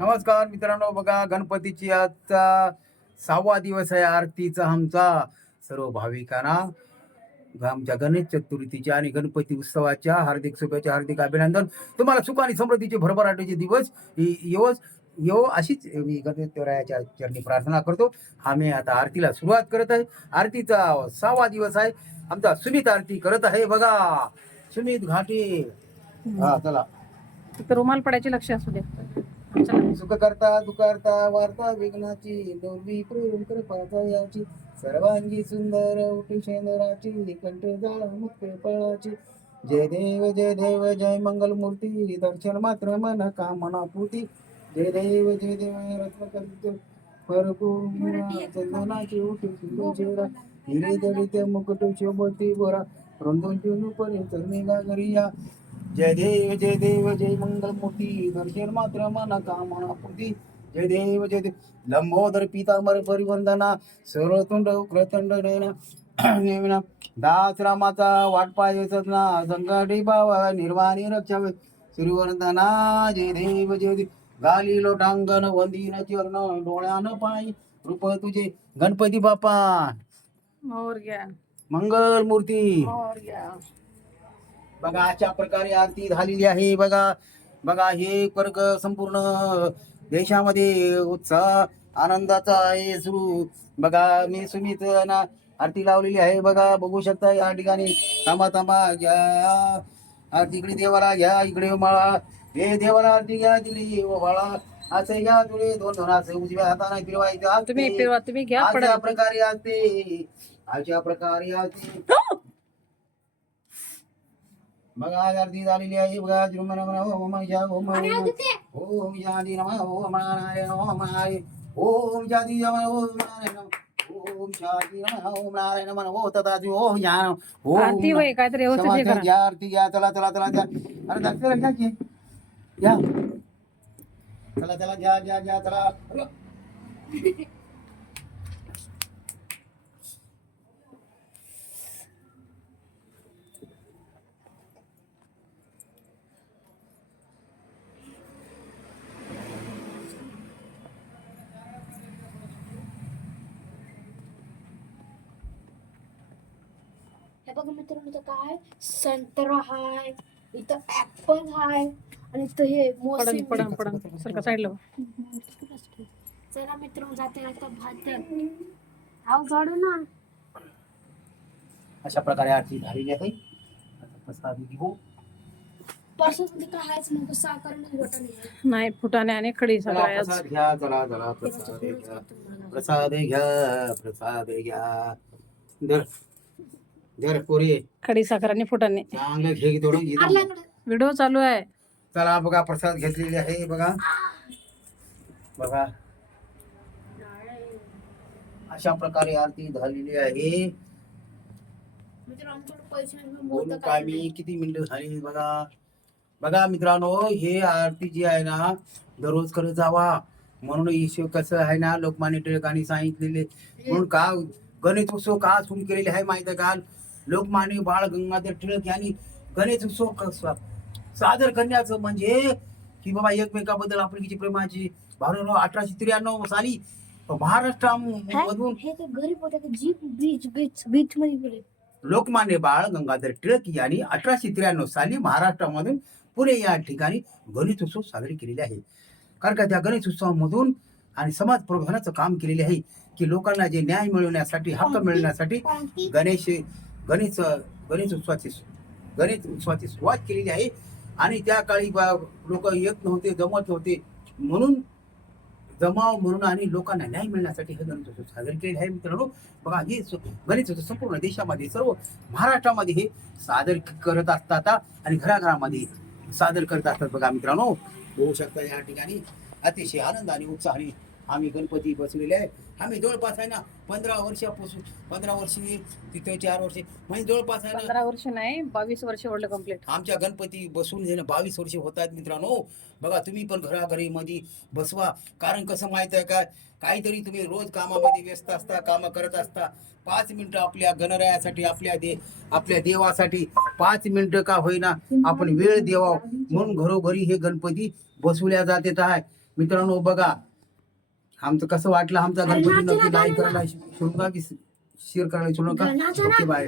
नमस्कार मित्रांनो बघा गणपतीची आजचा सहावा दिवस आहे आरतीचा आमचा. सर्व भाविकांना आमच्या गणेश चतुर्थीच्या आणि गणपती उत्सवाच्या हार्दिक शुभेच्छा हार्दिक अभिनंदन. तुम्हाला सुख आणि समृद्धीचे भरभराटीचे दिवस इ- येवोच येवो अशीच मी गणेशरायाच्या चरणी प्रार्थना करतो. आम्ही आता आरतीला सुरुवात करत आहे. आरतीचा सहावा दिवस आहे. आमचा सुमित आरती करत आहे बघा. सुमित घाटे. हा चला. रुमाल पडायचे लक्ष असू दे. सुख करता दुकारता वार्ता विघ्नाची दोर्वी प्रेम कृपाचा याची सर्वांगी सुंदर उठी शेंदराची कंठ जाळ मुक्त फळाची. जय देव जय देव जय मंगल मूर्ती दर्शन मात्र मन कामना पूर्ती. जय देव जय देव रत्न चंदनाची उठी सुंदर चेहरा. हिरे दडित मुकुट शोभती बोरा. रंगून पर्यंत गागरिया जय देव जय देव जय मंगल मूर्ती दर्शन मात्र मना कामना पूर्ती जय देव जय देव. लंबोदर पितांबर परिवंदना सर्वतुंड उग्रतंड नेना दास रामाचा वाट पाय सदना संकटी बावा निर्वाणी रक्षावे श्रीवंदना जय देव जय देव. गाली लोटांगण वंदीन चरण डोळ्यान पाय रूप तुझे. गणपती बाप्पा. मंगल मूर्ती बघा अशा प्रकारे आरती झालेली आहे. बघा बघा हे वर्ग संपूर्ण देशामध्ये उत्साह आनंदाचा आहे सुरू. बघा मी सुमित ना आरती लावलेली आहे. बघा बघू शकता या ठिकाणी. थांबा थांबा घ्या. आरती इकडे देवाला घ्या इकडे माळा हे देवाला आरती घ्या दिली बाळा असे घ्या तुळे दोन दोन असे उजव्या हाताने फिरवायचं तुम्ही तुम्ही घ्या अशा प्रकारे असते अशा प्रकारे असते बघा आरती झालेली आहे बघा तिरुमन ओम ओम ओम जाती नम ओम नारायण ओम नारायण ओम जाती नम ओम नारायण ओम शांती नम ओम नारायण नम ओम ज्ञान व्यवस्थित घ्या आरती घ्या चला चला चला अरे दाखले घ्या की. घ्या चला चला घ्या घ्या घ्या चला. हे बघा मित्रांनो इथं काय? संत्रा हाय इथं ऍपल हाय आणि इथं हे पडन मोसंबी पडन पडन. सारखं साईडला चला मित्रांनो जाते आता भात आव जाडू ना. अशा प्रकारे आरती झालेली आहे. आता प्रसाद घेऊ. मध्ये काय साखर आणि गोटा नाही. नाही फुटाने आणि खडी चला सगळं आज प्रसाद घ्या चला चला प्रसाद घ्या. प्रसाद घ्या प्रसाद घ्या. धर धर पोरे खडी साखर आणि फुटाने चांगलं घे थोडं इथं. आपल्याकडे व्हिडिओ चालू आहे. चला बघा प्रसाद घेतलेले आहे बघा. बघा. अशा प्रकारे आरती झालेली आहे. बोलू काय. मी किती मिनिटं झाली बघा. बघा मित्रांनो हे आरती जी आहे ना दररोज करत जावा. म्हणून ईश्वर कसं आहे ना लोकमान्य टिळकांनी सांगितलेले. म्हणून का गणेश उत्सव का सुरू केलेले आहे माहिती आहे का? लोकमान्य बाळ गंगाधर टिळक यांनी गणेश उत्सव सादर करण्याचं म्हणजे की बाबा एकमेकाबद्दल आपुलकीची प्रेमाची भावना अठराशे त्र्याण्णव साली महाराष्ट्रामधून लोकमान्य बाळ गंगाधर टिळक यांनी अठराशे त्र्याण्णव साली महाराष्ट्रामधून पुणे या ठिकाणी गणेश उत्सव साजरे केलेले आहे. कारण का त्या गणेश उत्सवामधून आणि समाज प्रबोधनाचं काम केलेले आहे की लोकांना जे न्याय मिळवण्यासाठी हक्क मिळवण्यासाठी गणेश गणेश गणेश उत्सवाची गणेश उत्सवाची सुरुवात केलेली आहे. आणि त्या काळी लोक येत नव्हते जमत नव्हते. म्हणून जमाव म्हणून आणि लोकांना न्याय मिळण्यासाठी हे गणेश उत्सव साजरे केले आहे मित्रांनो. बघा हे स- गणेश उत्सव संपूर्ण देशामध्ये सर्व महाराष्ट्रामध्ये हे सादर करत असतात. आणि घराघरामध्ये सादर करत असतात बघा मित्रांनो. होऊ शकता या ठिकाणी. अतिशय आनंद आणि उत्साहाने आम्ही गणपती बसलेले आहे. आम्ही जवळपास आहे ना पंधरा वर्षापासून पंधरा वर्षी तिथे चार वर्षे म्हणजे जवळपास आहे ना पंधरा वर्ष नाही बावीस वर्ष ओढलं कंप्लीट आमच्या गणपती बसून जे बावीस वर्ष होत आहेत मित्रांनो. बघा तुम्ही पण घराघरी मध्ये बसवा. कारण कसं माहीत आहे का काहीतरी तुम्ही रोज कामामध्ये व्यस्त असता कामं करत असता पाच मिनिटं आपल्या गणरायासाठी आपल्या दे आपल्या देवासाठी पाच मिनिटं का होईना आपण वेळ द्यावा. म्हणून घरोघरी हे गणपती बसवल्या जात येत आहे. मित्रांनो बघा आमचं कसं वाटलं आमचा गणपती नक्की नका, लाईक करायला नका की शेअर करायला विसरू नका ओके बाय.